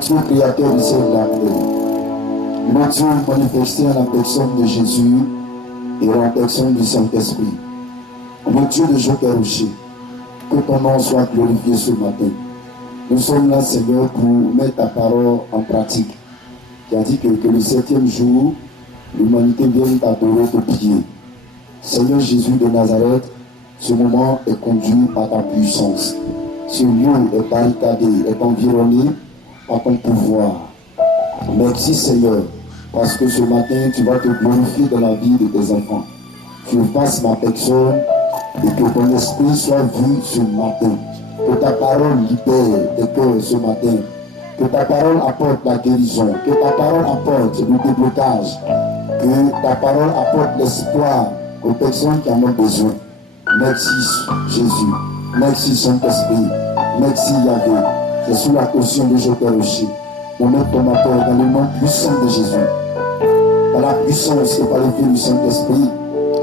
Dieu créateur du ciel et de la terre. Mon Dieu manifesté en la personne de Jésus et en la personne du Saint-Esprit. Mon Dieu de Joker Rocher, que ton nom soit glorifié ce matin. Nous sommes là, Seigneur, pour mettre ta parole en pratique. Tu as dit que le 7e jour, l'humanité vient t'adorer, te prier. Seigneur Jésus de Nazareth, ce moment est conduit par ta puissance. Ce lieu est barricadé, est environné par ton pouvoir. Merci Seigneur, parce que ce matin, tu vas te glorifier dans la vie de tes enfants. Tu fasses ma personne et que ton esprit soit vu ce matin. Que ta parole libère tes cœurs ce matin. Que ta parole apporte la guérison. Que ta parole apporte le déblocage. Que ta parole apporte l'espoir aux personnes qui en ont besoin. Merci Jésus. Merci Saint-Esprit. Merci Yahvé. C'est sous la caution de Joker Rocher. On met ton appel dans le nom puissant de Jésus. Dans la puissance et par le feu du Saint-Esprit.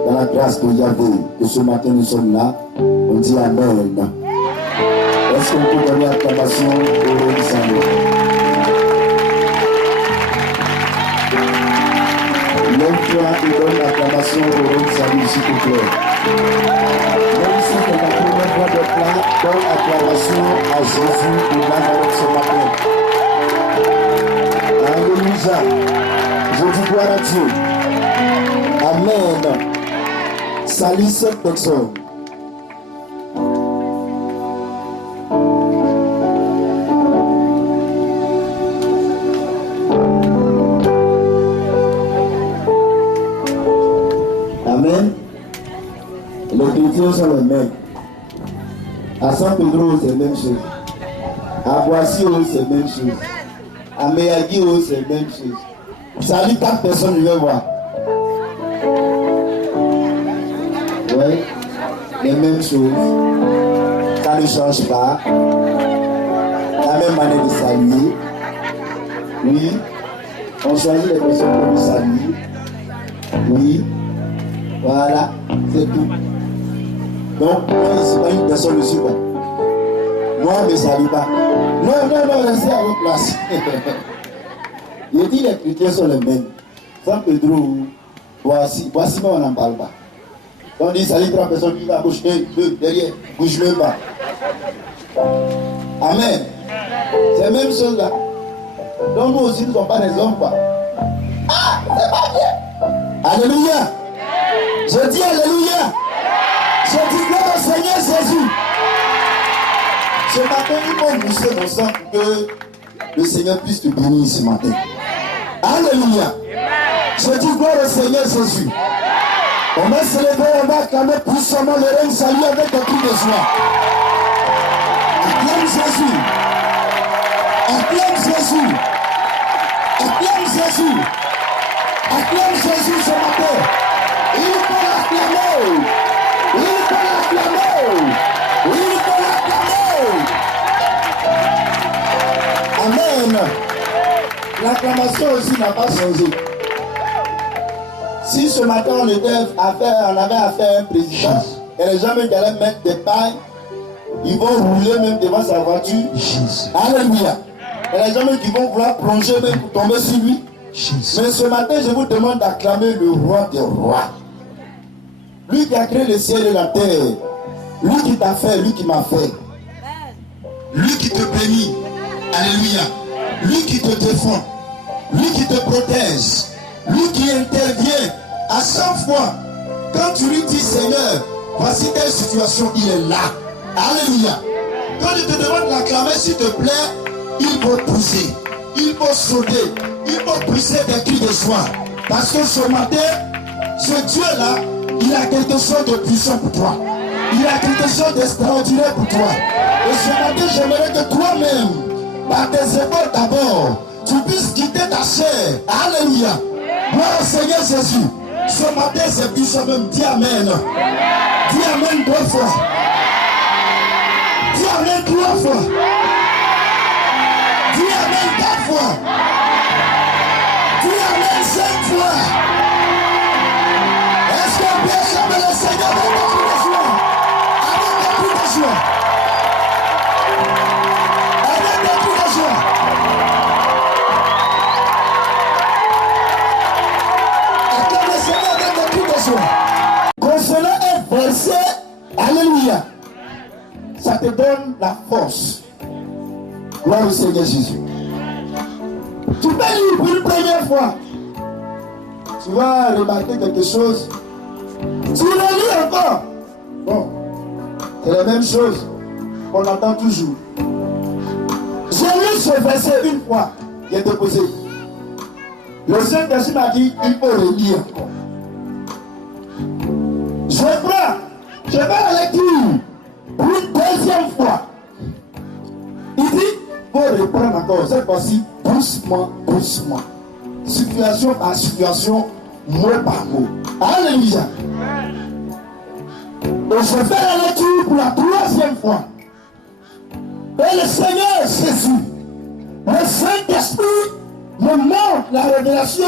Dans la grâce de Yahvé. Que ce matin nous sommes là. On dit Amen. Est-ce qu'on peut donner acclamation au roi du Seigneur? Lève-toi et donne l'acclamation au roi du Seigneur, s'il te plaît. Même si c'est ta première fois d'être là, donne acclamation à Jésus de Nazareth ce matin. Alléluia. Je dis gloire à Dieu. Amen. Salut cette personne. Amen. Les chrétiens sont les mêmes. À San Pedro, c'est la même chose. À Boissy, c'est la même chose. À Meyagi, c'est la même chose. Salut 4 personnes, je vais voir. Oui, les mêmes choses. Ça ne change pas. La même manière de saluer. Oui. On choisit les personnes pour nous saluer. Oui. Voilà, c'est tout. Donc, moi, je ne suis pas une personne de suivant. Moi, je ne salue pas. Non, restez à votre place. Je dis les chrétiens sont les mêmes. San Pedro, voici, on n'en parle pas. Donc, on dit salut 3 personnes qui va bouge 2, derrière, bouge même pas. Amen. C'est la même chose là. Donc, nous aussi, nous ne sommes pas des hommes, quoi. Ah, c'est pas bien. Alléluia. Je dis Alléluia. Je dis gloire au Seigneur Jésus. Ce matin, il faut mousser mon sang pour que le Seigneur puisse te bénir ce matin. Alléluia. Je dis gloire au Seigneur Jésus. On va se lever, on va acclamer puissamment le règne salut avec un cri de joie. Acclame Jésus. Acclame Jésus. Acclame Jésus. Acclame Jésus ce matin. Il peut l'acclamer. Il peut l'acclamer. Il peut l'acclamer. Amen. L'acclamation aussi n'a pas changé. Si ce matin on avait affaire à un président, et les gens même qui allaient mettre des pailles, ils vont rouler même devant sa voiture. Alléluia. Et les gens même qui vont vouloir plonger même pour tomber sur lui. Mais ce matin, je vous demande d'acclamer le roi des rois. Lui qui a créé le ciel et la terre. Lui qui t'a fait, lui qui m'a fait. Lui qui te bénit. Alléluia. Lui qui te défend. Lui qui te protège. Lui qui intervient à chaque fois. Quand tu lui dis Seigneur, voici telle situation, il est là. Alléluia. Quand il te demande de l'acclamer, s'il te plaît, il faut pousser. Il faut sauter. Il faut pousser des cris de joie. Parce que ce matin, ce Dieu-là, il a quelque chose de puissant pour toi. Il a quelque chose d'extraordinaire pour toi. Et ce matin, j'aimerais que toi-même, par tes épaules d'abord, tu puisses quitter ta chair. Alléluia. Gloire au Seigneur Jésus. Ce matin, c'est puissant même. Dis Amen. Dis Amen 3 fois. Dis Amen 3 fois. Dis Amen 4 fois. Dis Amen 5 fois. Est-ce qu'on peut acclamer le Seigneur avec beaucoup de joie? Avec beaucoup de joie. Avec beaucoup de joie. Gloire au Seigneur Jésus. Tu peux lire pour une première fois. Tu vas remarquer quelque chose. Tu le lis encore. Bon, c'est la même chose qu'on entend toujours. J'ai lu ce verset une fois. Il était posé. Le Saint-Esprit m'a dit, il faut le lire encore. Je prends, je vais la lecture pour une deuxième fois. Il dit, il faut reprendre encore. Cette fois-ci, doucement, doucement. Situation par situation, mot par mot. Alléluia. Et je fais la lecture pour la troisième fois. Et le Seigneur Jésus, le Saint-Esprit, me montre la révélation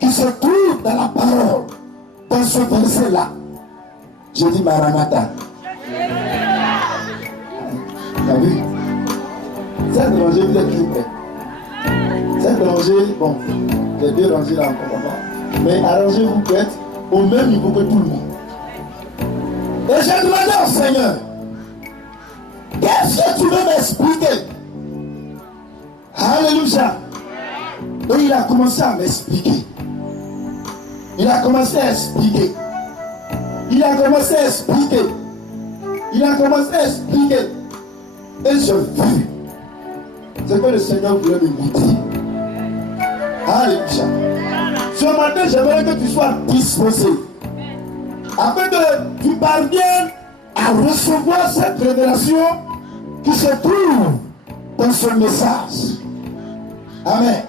qui se trouve dans la parole, dans ce verset-là. Je dis Maranatha. Tu as vu? C'est mélangé, vous êtes toujours prêts. C'est mélangé, bon, j'ai bien rangé là encore là. Mais arrangez-vous peut-être au même niveau que tout le monde. Et j'ai demandé au Seigneur, qu'est-ce que tu veux m'expliquer? Alléluia. Et il a commencé à m'expliquer. Il a commencé à expliquer. Il a commencé à expliquer. Il a commencé à expliquer. Et je vis ce que le Seigneur voulait me montrer. Alléluia. Ce matin, j'aimerais que tu sois disposé. Afin que tu parviennes à recevoir cette révélation qui se trouve dans ce message. Amen.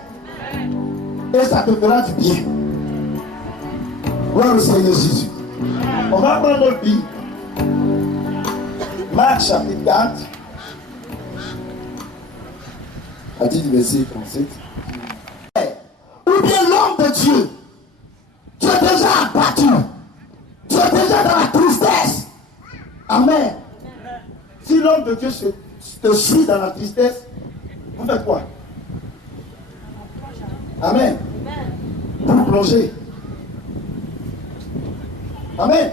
Et ça te fera du bien. Gloire au Seigneur Jésus. On va prendre notre Bible. Marc chapitre 4. À partir du verset 37. Ou bien l'homme de Dieu, tu es déjà abattu. Tu es déjà dans la tristesse. Amen. Si l'homme de Dieu te suit dans la tristesse, vous faites quoi? Amen. Vous plongez. Amen.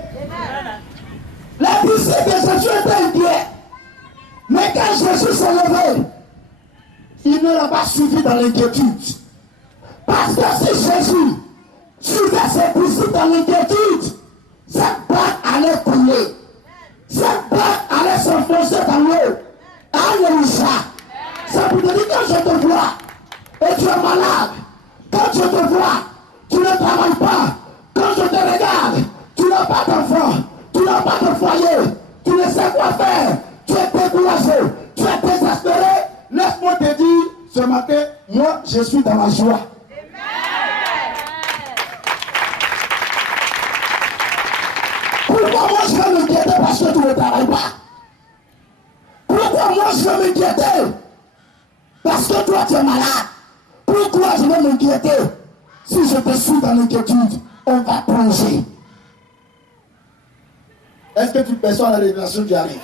La tristesse de Jésus était inquiet. Mais quand Jésus s'est levé, il ne l'a pas suivi dans l'inquiétude. Parce que si Jésus suivait ses disciples dans l'inquiétude, cette barque allait couler. Cette barque allait s'enfoncer dans l'eau. Alléluia. C'est pour te dire, quand je te vois et tu es malade, quand je te vois, tu ne travailles pas. Quand je te regarde, tu n'as pas d'enfant, tu n'as pas de foyer, tu ne sais quoi faire, tu es découragé, tu es désespéré. Laisse-moi te dire, ce matin, moi, je suis dans la joie. Pourquoi moi je vais m'inquiéter parce que tu ne travailles pas? Pourquoi moi je vais m'inquiéter parce que toi tu es malade? Pourquoi je vais m'inquiéter? Si je te suis dans l'inquiétude, on va plonger. Est-ce que tu perçois la révélation qui arrive?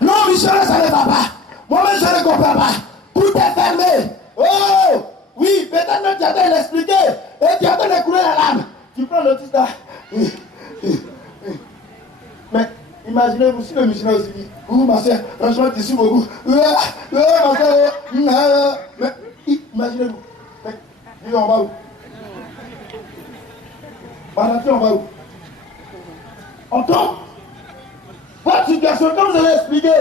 Non, Michel, ça ne va pas. Moi-même, je ne comprends pas. Tout est fermé. Oh, oui, peut-être même tu as de l'expliquer. Et tu as de couler la lame. Tu prends le titre là. Mais imaginez-vous si le missionnaire aussi dit, ouh ma soeur, franchement tu suis beaucoup. Ma soeur, mais imaginez-vous. Dis on va où? Pendant on va où? On tombe. Votre situation, comme je l'ai expliqué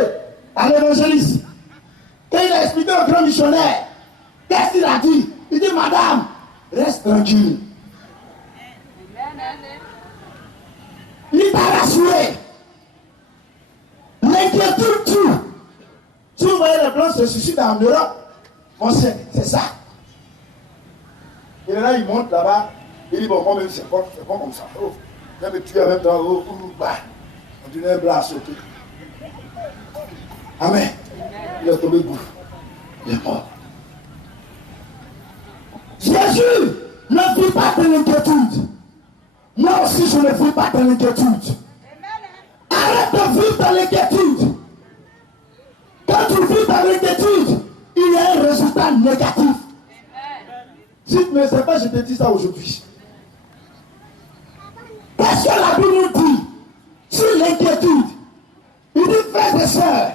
à l'évangéliste, quand il a expliqué au grand missionnaire, qu'est-ce qu'il a dit? Il dit, madame, reste tranquille. Il t'a rassuré. L'inquiétude tue. Si vous voyez les blancs se suicident en Europe, on sait, c'est ça. Et là, il monte là-bas. Il dit, bon, moi-même, c'est pas comme ça. Oh, je vais me tuer en même temps. Oh, bah. On dirait un blanc à sauter. Amen. Il est tombé bout. Il est mort. Jésus ne vit pas de l'inquiétude. Moi aussi, je ne vis pas dans l'inquiétude. Arrête de vivre dans l'inquiétude. Quand tu vis dans l'inquiétude, il y a un résultat négatif. Si tu ne sais pas, je te dis ça aujourd'hui. Qu'est-ce que la Bible nous dit sur l'inquiétude? Il dit, frères et sœurs,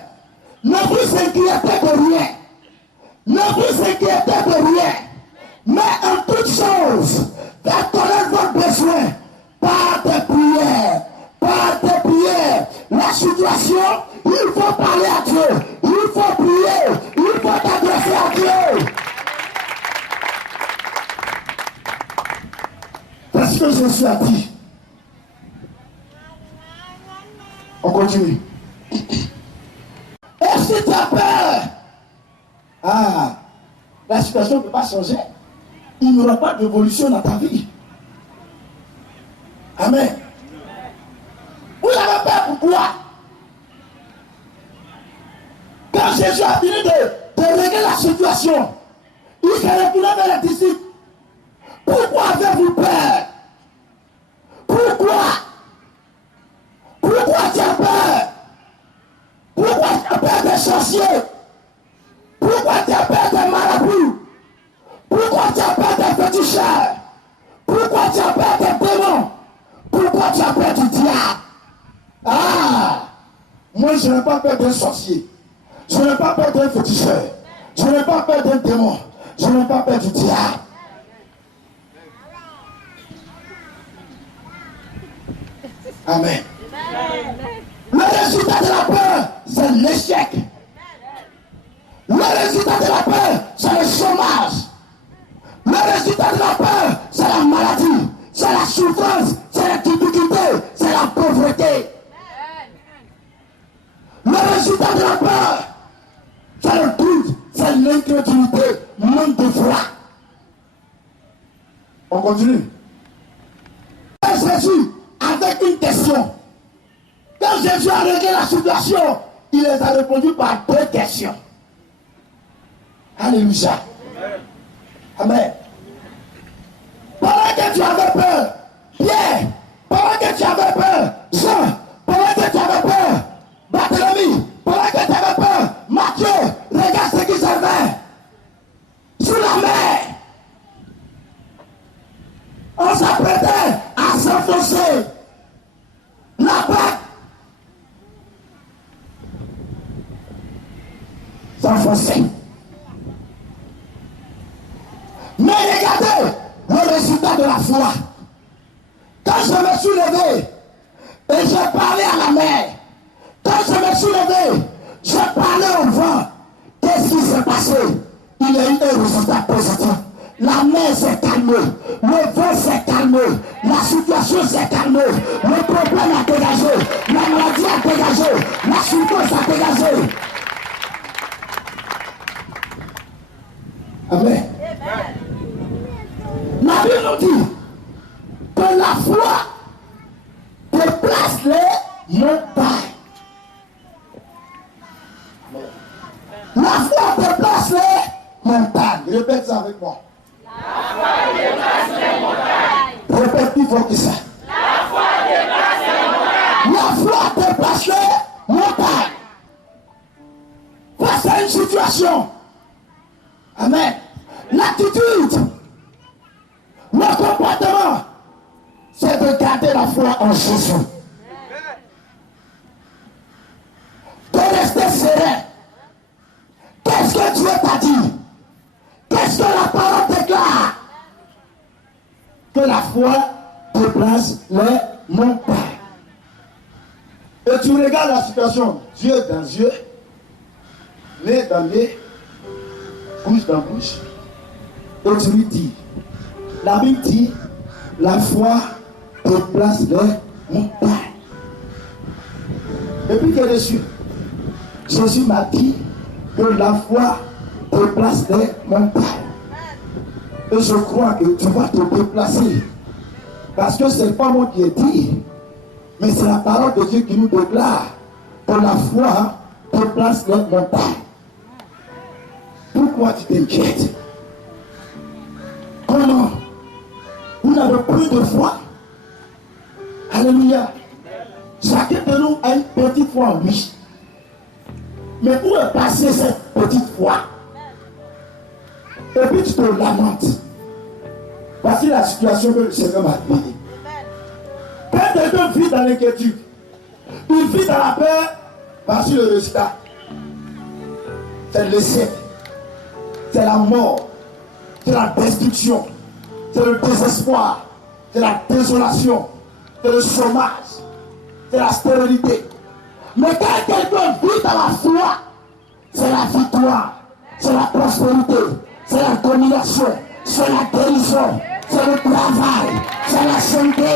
ne vous inquiéter de rien. Ne vous inquiétez de rien. Mais en toute chose, faites connaître votre besoin par des prières. Par des prières. La situation, il faut parler à Dieu. Il faut prier. Il faut t'adresser à Dieu. Parce que Jésus a dit. On continue. Et si tu as peur, la situation ne peut pas changer. Il n'y aura pas d'évolution dans ta vie. Amen. Vous avez peur pourquoi? Quand Jésus a fini de régler la situation, il s'est retourné vers les disciples. Pourquoi avez-vous peur? Pourquoi? Pourquoi tu as peur? Pourquoi tu as peur des sorciers? Pourquoi tu as peur des marabouts? Pourquoi tu as peur des féticheurs? Pourquoi tu as peur des démons? Pourquoi tu as peur du diable? Moi je n'ai pas peur d'un sorcier. Je n'ai pas peur d'un féticheur. Je n'ai pas peur d'un démon. Je n'ai pas peur du diable. Amen. Le résultat de la peur, c'est l'échec. Le résultat de la peur, c'est le chômage. Le résultat de la peur, c'est la maladie, c'est la souffrance, c'est la difficulté, c'est la pauvreté. Le résultat de la peur, c'est le doute, c'est l'incrédulité, manque de foi. On continue. Jésus, avec une question. Quand Jésus a réglé la situation, il les a répondu par deux questions. Alléluia. Amen. Pendant que tu avais peur, Pierre, pendant que tu avais peur, Jean, pendant que tu avais peur, Barthélemy, pendant que tu avais peur, Matthieu, regarde ce qu'ils avaient. Sous la mer, on s'apprêtait à s'enfoncer. La barque s'enfonçait. Mais regardez le résultat de la foi. Quand je me suis levé et j'ai parlé à la mer, quand je me suis levé, j'ai parlé au vent. Qu'est-ce qui s'est passé? Il y a eu un résultat positif. La mer s'est calmée, le vent s'est calmé, la situation s'est calmée, le problème a dégagé, la maladie a dégagé, la souffrance a dégagé. Amen. La Bible nous dit que la foi déplace les montagnes. La foi déplace les montagnes. Répète ça avec moi. La foi déplace les montagnes. Répète plus fort que ça. La foi déplace les montagnes. La foi déplace les montagnes. Face à une situation. Amen. L'attitude, le comportement, c'est de garder la foi en Jésus. De rester serein. Qu'est-ce que Dieu t'a dit? Qu'est-ce que la parole déclare? Que la foi déplace les montagnes. Et tu regardes la situation, Dieu dans Dieu, nez dans nez, bouche dans bouche. Et tu lui dis, la Bible dit, la foi déplace les montagnes. Et puis que dessus, Jésus m'a dit que la foi déplace les montagnes. Et je crois que tu vas te déplacer. Parce que ce n'est pas moi qui ai dit, mais c'est la parole de Dieu qui nous déclare que la foi déplace les montagnes. Pourquoi tu t'inquiètes? Comment? Vous n'avez plus de foi? Alléluia. Chacun de nous a une petite foi en lui. Mais où est passée cette petite foi? Et puis tu te lamentes. Voici la situation que le Seigneur m'a dit. Quand quelqu'un vit dans l'inquiétude, il vit dans la peur, voici le résultat. c'est l'essai, c'est la mort, c'est la destruction, c'est le désespoir, c'est la désolation, c'est le chômage, c'est la stérilité. Mais quand quelqu'un vit dans la foi, c'est la victoire, c'est la prospérité, c'est la domination, c'est la guérison, c'est le travail, c'est la santé,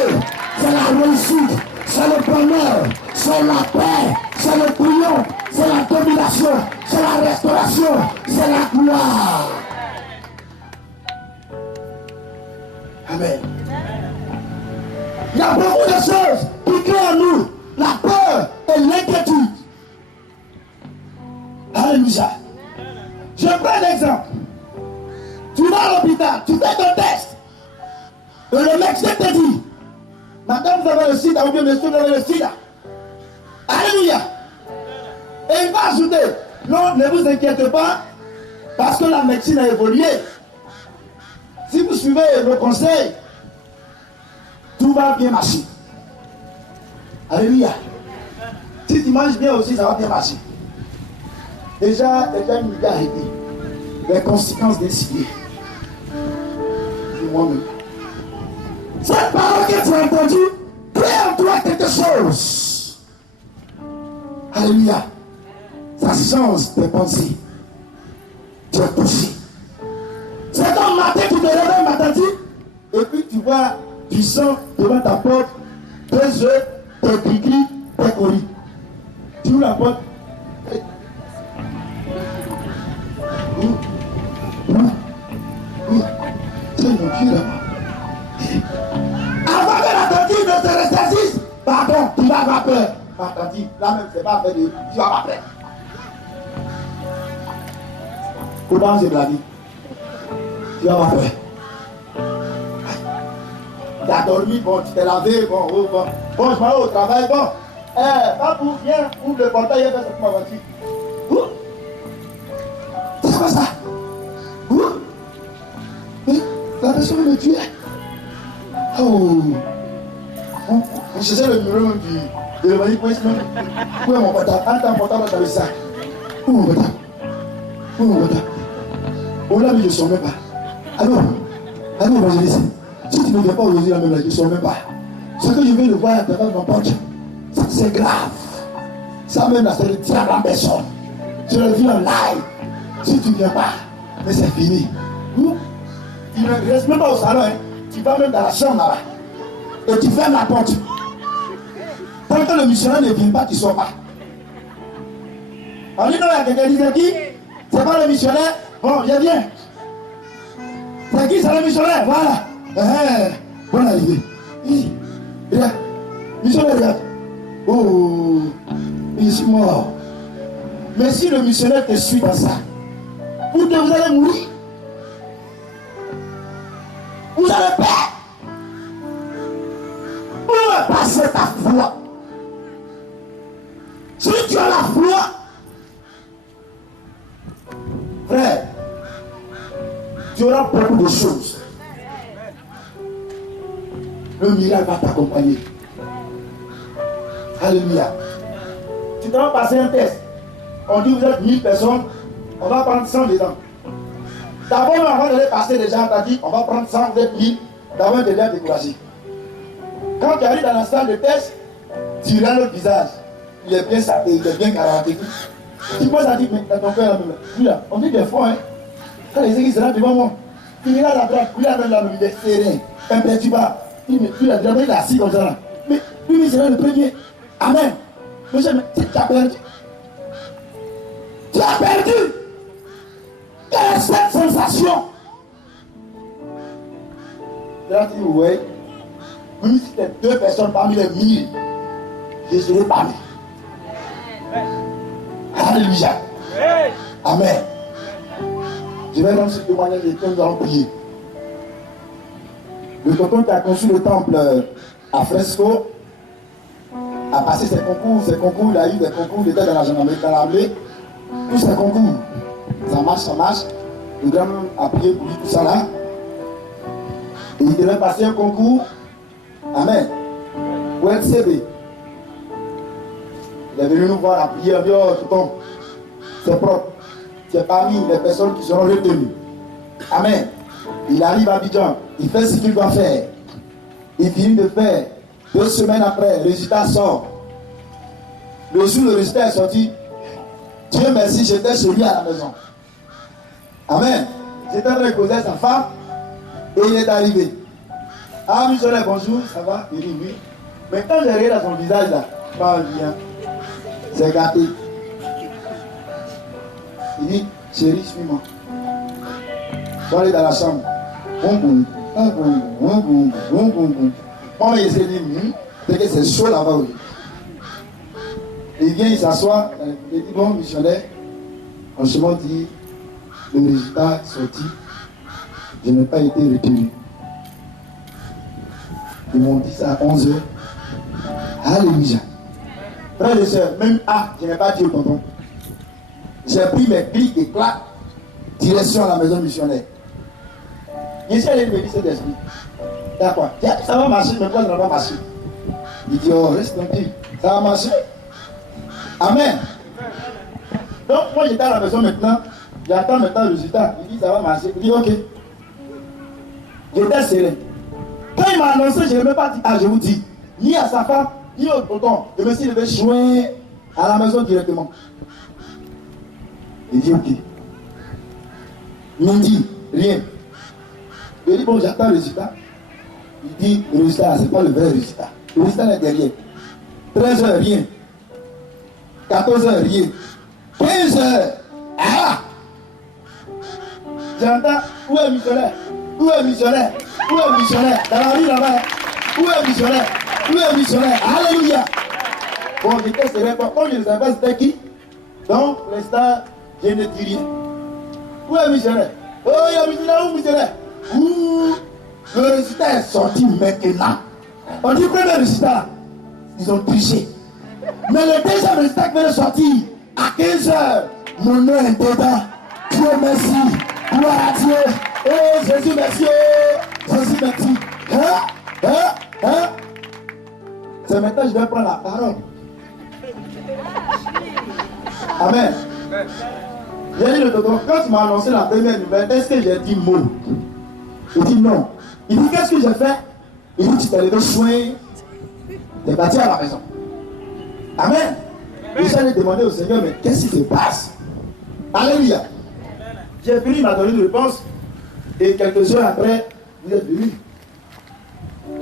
c'est la réussite, c'est le bonheur, c'est la paix, c'est le triomphe, c'est la domination, c'est la restauration, c'est la gloire. Amen. Il y a beaucoup de choses qui créent en nous la peur et l'inquiétude. Alléluia. Je prends un exemple. Tu vas à l'hôpital, tu fais ton test. Et le médecin te dit, madame, vous avez le sida, ou bien monsieur, vous avez le sida. Alléluia. Et il va ajouter, non, ne vous inquiétez pas, parce que la médecine a évolué. Si vous suivez le conseil, tout va bien marcher. Alléluia. Si tu manges bien aussi, ça va bien marcher. Déjà une idée arrêtée. Les conséquences décidées. C'est moi-même. Cette parole que tu as entendue, crée en toi quelque chose. Alléluia. Ça change tes pensées. Tu es touché. C'est comme matin, tu te réveilles matin, et puis tu vois du sang devant ta porte, 2 œufs, tes gris, tes colis. Tu ouvres la porte. C'est mon pied là-bas. Avant que la tante ne te ressaisisse, pardon, tu vas avoir peur. Ma tante, là même, c'est pas fait de. Tu vas avoir peur. Comment c'est de la vie? Tu vas avoir peur. Tu as dormi, bon, tu t'es lavé, bon, oh, bon. Bon, je m'en vais au travail, bon. Pas pour bien, ouvre le portail et fais cette voiture. C'est quoi ça? Mais la personne me tuait. Oh. On cherchait le numéro même de l'évangile pour essayer. Où est mon portable? Un portable dans le sac. Où est mon portable? Où est mon portable? On l'a mis, je ne sors même pas. Alors, évangéliste, si tu ne viens pas aujourd'hui la même là, je ne sors même pas. Ce que je viens de voir à travers ma porte, c'est grave. Ça même là, c'est le diable en personne. Je le vis en live. Si tu ne viens pas, mais c'est fini. Tu ne restes même pas au salon, hein. Tu vas même dans la chambre là-bas. Et tu fermes la porte. Tant que le missionnaire ne vient pas, tu ne sors pas. On dit non, il y a quelqu'un qui dit qui? C'est pas le missionnaire? Bon, je viens. C'est qui? C'est le missionnaire? Voilà. Bonne arrivée. Regarde. Missionnaire, regarde. Oh, je suis mort. Mais si le missionnaire te suit dans ça, vous allez mourir. Vous allez perdre. Où est passée ta foi? Si tu as la foi, frère, tu auras beaucoup de choses. Le miracle va t'accompagner. Alléluia. Tu dois passer un test. On dit vous êtes 1000 personnes, on va prendre 100 dedans. D'abord, avant d'aller passer déjà, on t'a dit on va prendre 100, vous êtes 1000, d'abord de l'air découragé. Quand tu arrives dans la salle de test, tu regardes le visage. Il est bien sapé, il est bien caractérisé. Tu poses à dire, mais dans ton cœur, là, on dit des fois, hein, quand les églises sont là devant moi, tu regardes à droite, lui, avec la il est serré, imperturbable. Lui, il est assis comme ça là. Mais lui, il sera le premier. Amen. Monsieur, mais tu as perdu. Tu as perdu. Quelle est cette sensation? Là, tu vois, même si c'était 2 personnes parmi les 1000, je serai parmi. Alléluia. Amen. Je vais rendre ce témoignage et nous allons prier. Le tonton qui a conçu le temple à fresco a passé ses concours, il a eu des concours, il était dans l'armée, tous ces concours. Ça marche. Le grand a prié pour lui tout ça là. Et il devait passer un concours. Amen. Pour LCB. Il est venu nous voir à prier, on dit, oh tonton, c'est propre. tu es parmi les personnes qui seront retenues. Amen. Il arrive à Abidjan, il fait ce qu'il doit faire. Il finit de faire. 2 semaines après, le résultat sort. Le jour où le résultat est sorti, Dieu merci, j'étais chez lui à la maison. Amen. J'étais en train de causer à sa femme et il est arrivé. Ah, missionnaire, bonjour, ça va? Il dit oui. Mais quand j'ai regardé dans son visage là, pas bien. C'est gâté. Il dit, chérie, suis-moi. Je vais aller dans la chambre. Bon, il s'est dit, c'est que c'est chaud là-bas. Oui. Il vient, il s'assoit. Il dit, bon, missionnaire, franchement dit, le résultat sorti, je n'ai pas été retenu. Ils m'ont dit ça à 11h. Alléluia. Frère et soeur, même je n'ai pas dit au tonton. J'ai pris mes clics et claques, direction à la maison missionnaire. Il s'est allé me dire cet esprit. D'accord. Ça va marcher, mais pourquoi ça ne va pas marcher? Il dit, oh, reste tranquille. Ça va marcher. Amen. Donc, moi j'étais à la maison maintenant. J'attends maintenant le résultat. Il dit, ça va marcher. Il dit, ok. J'étais serein. Quand il m'a annoncé, je ne l'ai pas dit, je vous dis, ni à sa femme, ni au tonton. Je me suis levé joindre à la maison directement. Il dit, ok. Il me dit, rien. Il dit, bon, j'attends le résultat. Il dit, le résultat, ce n'est pas le vrai résultat. Le résultat est derrière. 13h, rien. 14h, rien. 15h, j'entends, où est le missionnaire? Où est le missionnaire? Où est le missionnaire? Dans la rue là-bas. Où est le missionnaire? Où est le missionnaire? Alléluia. Bon, j'étais serré. Comme je ne savais pas c'était qui, donc, pour l'instant, je ne dis rien. Où est le missionnaire? Oh, il y a le missionnaire, où est le missionnaire? Ouh, le résultat est sorti maintenant. On dit, premier résultat, ils ont triché. Mais le deuxième résultat qui vient de sortir, à 15h, mon nom est dedans. Dieu merci. Gloire à Dieu. Oh Jésus merci. Jésus merci. C'est maintenant que je vais prendre la parole. Amen. J'ai dit le tonton, quand tu m'as annoncé la première nouvelle, est-ce que j'ai dit mot? Il dit non. Il dit qu'est-ce que j'ai fait? Il dit tu t'es levé soin. Tu es parti à la maison. Amen. Et j'allais demander au Seigneur, mais qu'est-ce qui se passe? Alléluia. J'ai fini, il m'a donné une réponse. Et quelques heures après, vous êtes venu.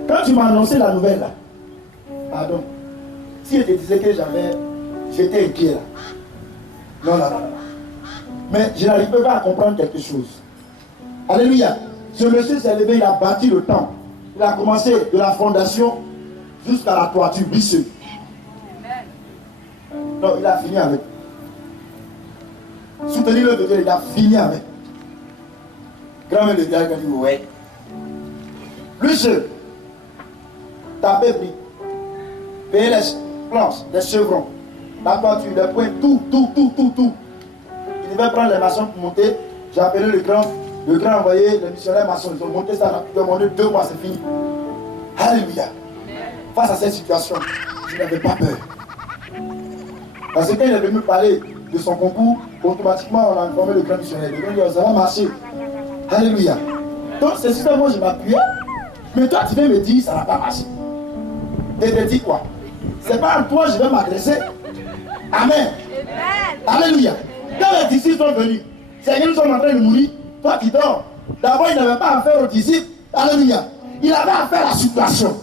Quand tu m'as annoncé la nouvelle, là, pardon, si je te disais que j'étais inquiet là. Non. Mais je n'arrivais pas à comprendre quelque chose. Alléluia. Ce monsieur s'est levé, il a bâti le temple. Il a commencé de la fondation jusqu'à la toiture bisseuse. Non, il a fini avec. Soutenir le Dieu, il a fini avec. Grand-mère de Dieu a dit, ouais. Lui seul, tapé pris, payer les planches, les chevrons, la toiture, les points, tout. Il devait prendre les maçons pour monter. J'ai appelé le grand envoyé, les missionnaires maçons, ils ont monté ça, ils ont demandé 2 mois, c'est fini. Alléluia. Face à cette situation, je n'avais pas peur. Parce que quand il est venu parler de son concours, automatiquement on a informé le grand missionnaire. Le grand dit, ça va marcher. Alléluia. Donc c'est ça, moi je m'appuyais. Mais toi tu viens me dire, ça ne va pas marcher. Et te dis quoi? C'est pas à toi je vais m'adresser. Amen. Alléluia. Quand les disciples sont venus, c'est qu'ils sont en train de mourir. Toi qui dors. D'abord il n'avait pas affaire aux disciples. Alléluia. Il avait affaire à la situation.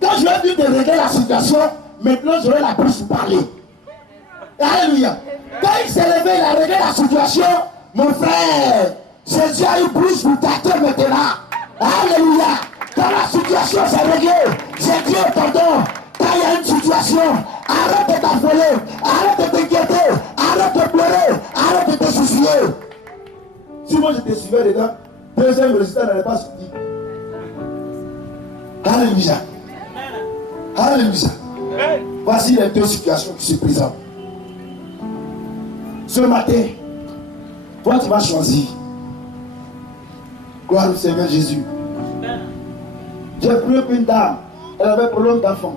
Quand je vais venir de régler la situation, maintenant j'aurai la bouche pour parler. Alléluia. Quand il s'est levé, il a réglé la situation. Mon frère, Jésus a eu bouche pour tâter maintenant. Alléluia. Quand la situation s'est réglée, j'ai dit au tonton, quand il y a une situation, arrête de t'affoler, arrête de t'inquiéter, arrête de pleurer, arrête de te soucier. Si moi je te suivais dedans, deuxième résultat n'allait pas sortir. Alléluia. Alléluia. Voici les 2 situations qui se présentent. Ce matin, toi tu vas choisir. Gloire au Seigneur Jésus. J'ai pris une dame, elle avait problème d'enfant.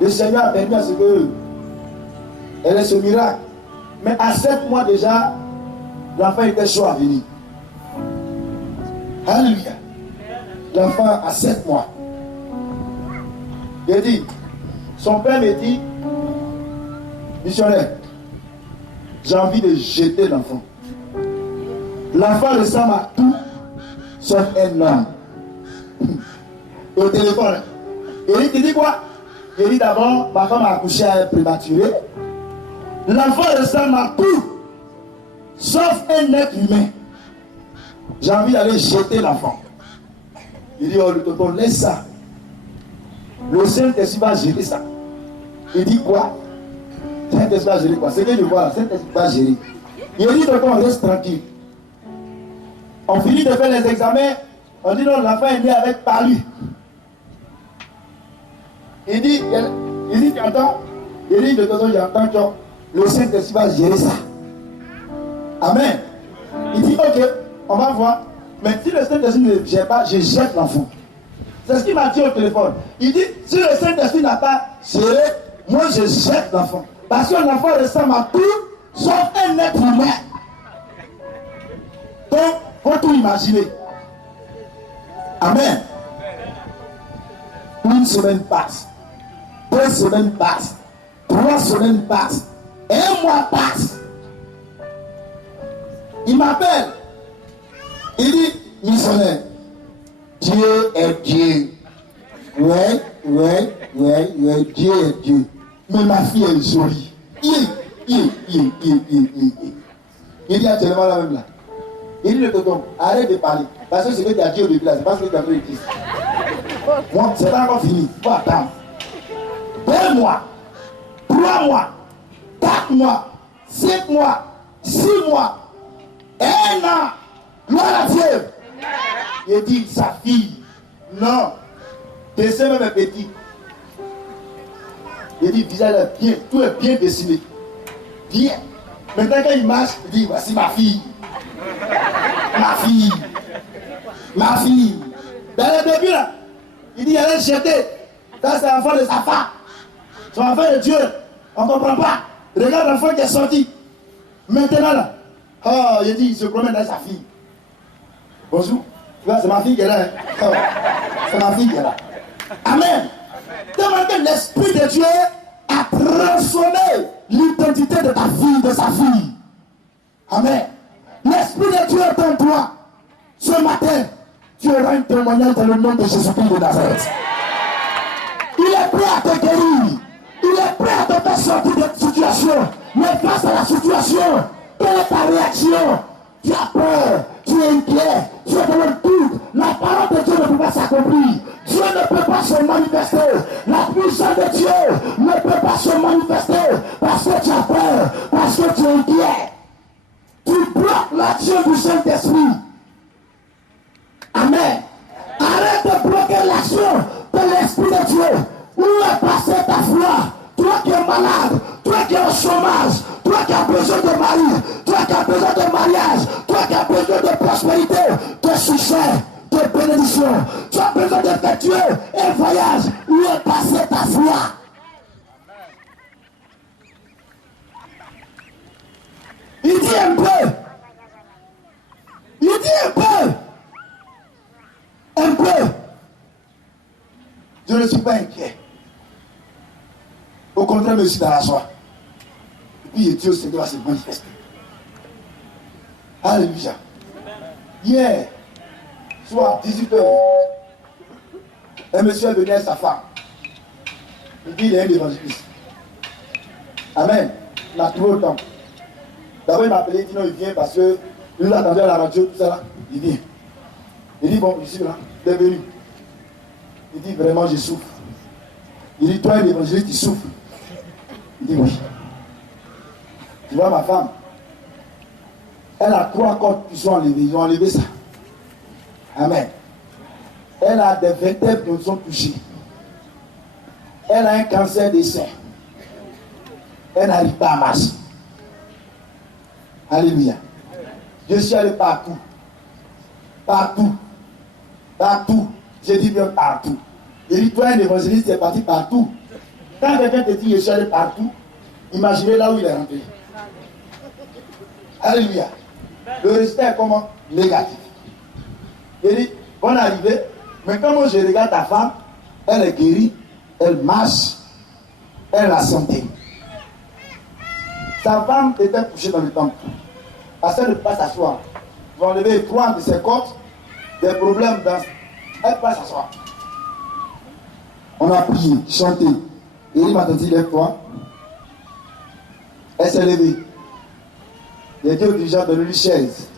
Le Seigneur a permis à ce que elle ait ce miracle. Mais à 7 mois déjà, l'enfant était chaud à venir. Alléluia. L'enfant à 7 mois. Il dit, son père me dit, missionnaire, j'ai envie de jeter l'enfant. L'enfant ressemble à tout sauf un homme. Au téléphone. Et il dit quoi? Il dit d'abord, ma femme a accouché à un prématuré. L'enfant ressemble à tout sauf un être humain. J'ai envie d'aller jeter l'enfant. Il dit, oh le tonton, laisse ça. Le Saint-Esprit va gérer ça. Il dit quoi? Saint-Esprit va gérer quoi? C'est que je vois là, Saint-Esprit va gérer. Il dit, tonton, reste tranquille. On finit de faire les examens. On dit non, l'enfant est né avec palu. Il dit, tu entends? Il dit, de toute façon, j'entends que le Saint-Esprit va gérer ça. Amen. Il dit, ok, on va voir. Mais si le Saint-Esprit ne gère pas, je jette l'enfant. C'est ce qu'il m'a dit au téléphone. Il dit, si le Saint-Esprit n'a pas géré, moi je jette l'enfant. Parce que l'enfant ressemble à tout, sauf un être humain. Donc, il faut tout imaginer. Amen. Une semaine passe. 2 semaines passent. 3 semaines passent. 1 mois passe. Il m'appelle. Il dit, missionnaire, Dieu est Dieu. Ouais, Dieu est Dieu. Mais ma fille est jolie. Il dit actuellement la même là. Il dit le tonton, arrête de parler. Parce que ce que tu as dit au début là, c'est pas ce que tu as dit. Moi, c'est pas encore fini. Il faut attendre. 2 mois, 3 mois, 4 mois, 5 mois, 6 mois, 1 an. Gloire à Dieu. Il dit, sa fille, non, dessin même est petit. Il dit, visage est bien, tout est bien dessiné. Bien. Maintenant quand il marche, il dit, voici ma fille. Ma fille. Ma fille. Dans le début là, il dit, il allait jeter. Ça c'est l'enfant de sa femme. Son enfant de Dieu. On ne comprend pas. Regarde l'enfant qui est sorti. Maintenant là, oh, il dit, il se promène avec sa fille. Bonjour. Tu vois, c'est ma fille qui est là. Hein? Oh, c'est ma fille qui est là. Amen. Tellement que l'Esprit de Dieu a transformé l'identité de ta fille, de sa fille. Amen. L'Esprit de Dieu est en toi. Ce matin, tu auras un témoignage dans le nom de Jésus-Christ de Nazareth. Il est prêt à te guérir. Il est prêt à te faire sortir de cette situation. Mais face à la situation, quelle est ta réaction? Tu as peur, tu es inquiet, tu es dans le doute. La parole de Dieu ne peut pas s'accomplir. Dieu ne peut pas se manifester. La puissance de Dieu ne peut pas se manifester parce que tu as peur, parce que tu es inquiet. Tu bloques l'action du Saint-Esprit. Amen. Arrête de bloquer l'action de l'Esprit de Dieu. Où est passée ta foi? Toi qui es malade, toi qui es au chômage, toi qui as besoin de mari, toi qui as besoin de mariage, toi qui as besoin de prospérité, de succès, de bénédiction, tu as besoin d'effectuer un voyage. Où est passée ta foi? Il dit un peu. Il dit un peu. Un peu. Je ne suis pas inquiet. Au contraire, je suis dans la joie. Et puis Dieu, Seigneur, va se manifester. Alléluia. Hier, soir, 18h, un monsieur est venu avec sa femme. Il dit, il est un évangéliste. Amen. Il m'a trouvé au temps. D'abord, il m'a appelé, il dit non, il vient parce que lui l'attendait à la radio, tout ça là. Il vient. Il dit, bon, je suis là, il est venu. Il dit, vraiment, je souffre. Il dit, toi, un évangéliste, tu souffres. Il dit, oui. Tu vois, ma femme, elle a 3 cordes qui sont enlevées. Ils ont enlevé ça. Amen. Elle a des vertèbres qui sont touchées. Elle a un cancer des seins. Elle n'arrive pas à marcher. Alléluia. Je suis allé partout. Partout. Partout. J'ai dit bien partout. Il dit, toi, un évangéliste, c'est parti partout. Quand quelqu'un te dit, je suis allé partout, imaginez là où il est rentré. Alléluia. Le résultat est comment? Négatif. Il dit, bonne arrivée, mais quand moi je regarde ta femme, elle est guérie, elle marche, elle a la santé. Sa femme était couchée dans le temple. Parce qu'elle ne peut pas s'asseoir. Ils vont enlever 3 de ses côtes, des problèmes dans... Elle ne peut pas s'asseoir. On a prié, chanté. Il m'a dit, lève-toi. Elle s'est levée. Il a dit au dirigeant de lui une chaise.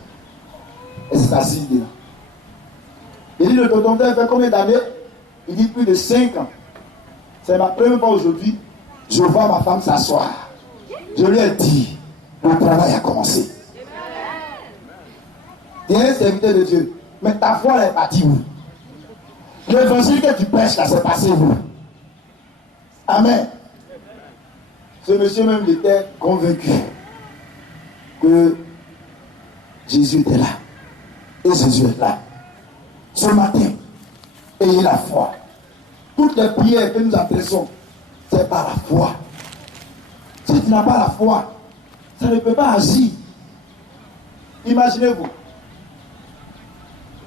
Elle s'est assise là. Il dit, le docteur fait combien d'années? Il dit, plus de 5 ans. C'est ma première fois aujourd'hui, je vois ma femme s'asseoir. Je lui ai dit, le travail a commencé. Tu es un serviteur de Dieu, mais ta foi est partie où? L'évangile que tu prêches là, c'est passé où? Amen. Ce monsieur même était convaincu que Jésus était là. Et Jésus est là. Ce matin, ayez la foi. Toutes les prières que nous adressons, c'est par la foi. Si tu n'as pas la foi, ça ne peut pas agir. Imaginez-vous,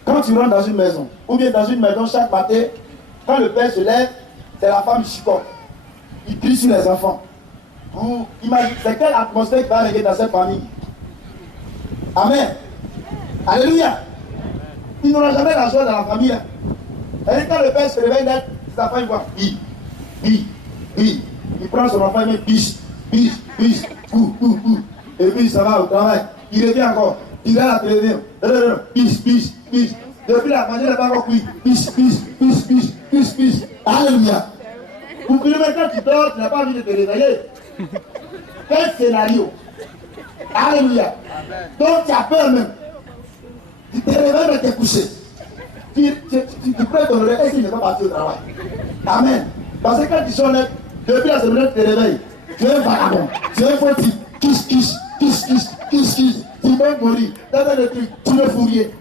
quand tu rentres dans une maison, ou bien dans une maison chaque matin, quand le père se lève, c'est la femme qui chicote. Il crie sur les enfants. Imaginez, c'est quelle atmosphère qui va régner dans cette famille? Amen. Alléluia. Il n'aura jamais la joie dans la famille. Et quand le père se réveille, sa femme voit bi. Il prend son enfant et met bis, cou. Et puis ça va au travail. Il revient encore. Il a la télévision. Bis. Depuis la famille, il n'a pas encore cuit. Bis. Alléluia. Pour que même quand tu dors, tu n'as pas envie de te réveiller. Quel scénario? Alléluia. Donc tu as peur même. Tu te réveilles, mais tu es couché. Tu prends ton oreille et tu ne vas pas partir au travail. Amen. Parce que quand tu sonnes, depuis la semaine, tu te réveilles. Tu es un vagabond. Tu es un faux type. Kiss. Tu vas mourir. Dans le truc, tu le fourrier.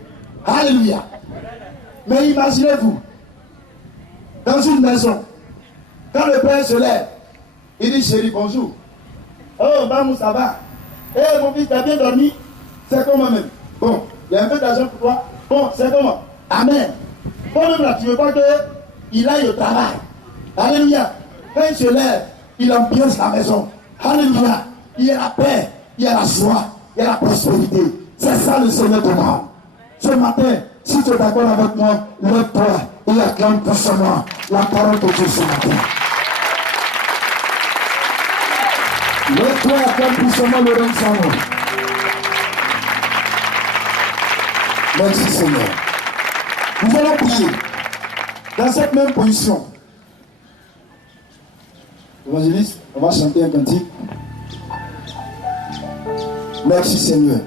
Alléluia. Mais imaginez-vous, dans une maison, quand le père se lève, il dit chérie, bonjour. Oh, maman, ça va? Eh, mon fils, tu as bien dormi? C'est comment même? Bon, il y a un peu d'argent pour toi? Bon, c'est comment? Amen. Toi-même là, tu ne veux pas qu'il aille au travail. Alléluia. Quand il se lève, il ambiance la maison. Alléluia. Il y a la paix, il y a la joie, il y a la prospérité. C'est ça le Seigneur demande. Ce matin, si tu es d'accord avec moi, lève-toi et acclame puissamment la parole de Dieu ce matin. Lève-toi et acclame puissamment le règne sans nom. Merci Seigneur. Nous allons prier dans cette même position. Évangéliste, on va chanter un cantique. Merci Seigneur.